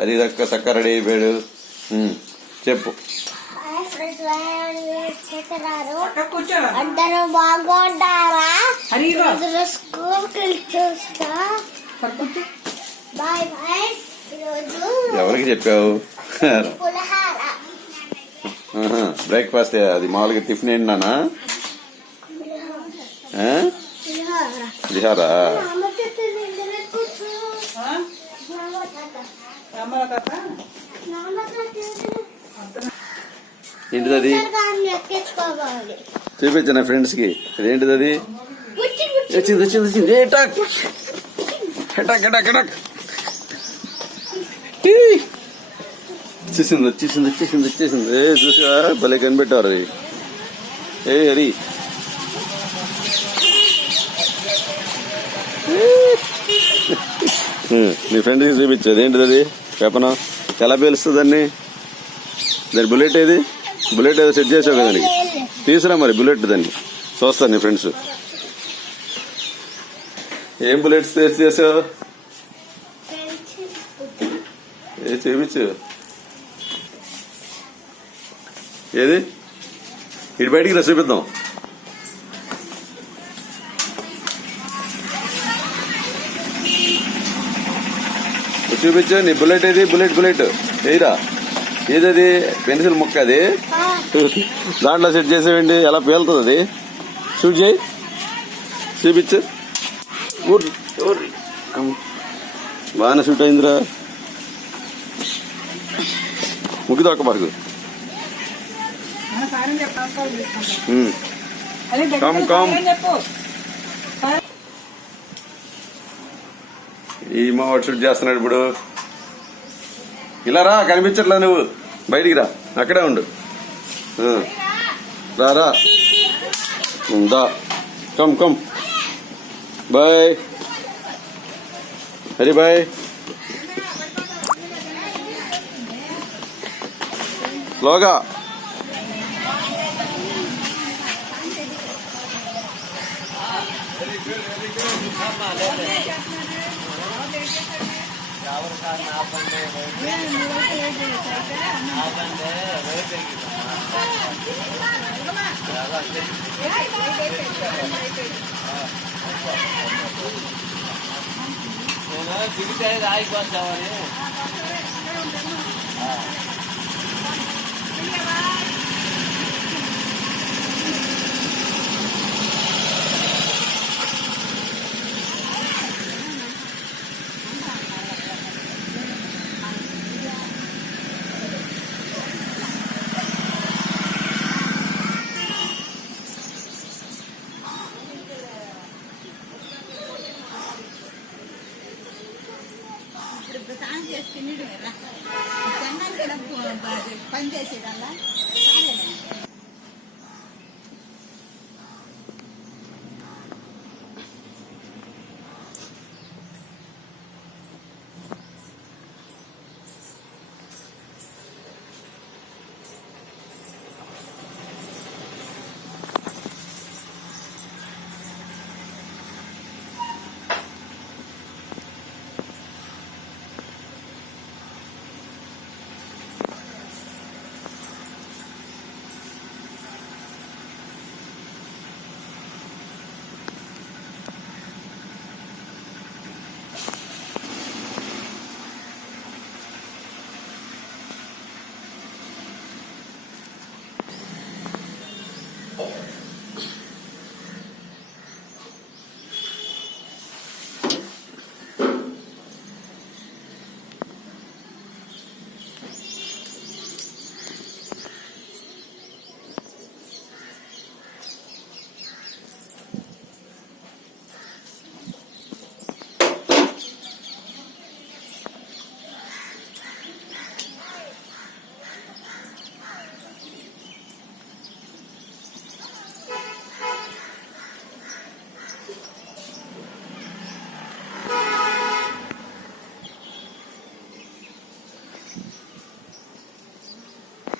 అది చక్క రెడీ అయిపోయాడు. చెప్పు. అందరూ బాగుంటారా? స్కూల్కి వెళ్ళి చూస్తా. Bye bye. ఎవరికి చెప్పావు? బ్రేక్ఫాస్ట్ అది మామూలుగా టిఫిన్ ఏంటన్నా? పులిహారా? ఏంటిది అది? చూపించా ఫ్రెండ్స్ కి. అదేంటిది అది? వచ్చింది. వచ్చేసింది. చూసా భలే కనిపెట్టారు. అది హరి నీ ఫ్రెండ్స్కి చూపించేది ఏంటిది అది? చెప్పనా? ఎలా పేలుస్తుంది దాన్ని? దాని బుల్లెట్ ఏది? బుల్లెట్ ఏదో సెట్ చేసావు కదా దానికి. తీసురా మరి బుల్లెట్ దాన్ని చూస్తాను. నీ ఫ్రెండ్స్ ఏం బుల్లెట్స్ సెట్ చేసావు? చూపించు. ఏది? ఇటు బయటికి రా చూపిద్దాం. చూపించు నీ బుల్లెట్ ఏది? బుల్లెట్ ఏదిరా? ఏదది? పెన్సిల్ ముక్క అది. దాంట్లో సెట్ చేసేవండి. ఎలా పేలుతుంది అది? షూట్ చేయి. చూపించు. బాగానే షూట్ అయిందిరా. ముగ్గు దొక్క పరకు. కమ్ ఈ మావాడు షూట్ చేస్తున్నాడు ఇప్పుడు. ఇలా రా, కనిపించట్లా నువ్వు. బయటికి రా, అక్కడే ఉండు. రా దా. Come boy Hari boy. లోగా దిగితే ఆగిపోతామని. స్నానం చేసుకుని పని చేసేదల్లా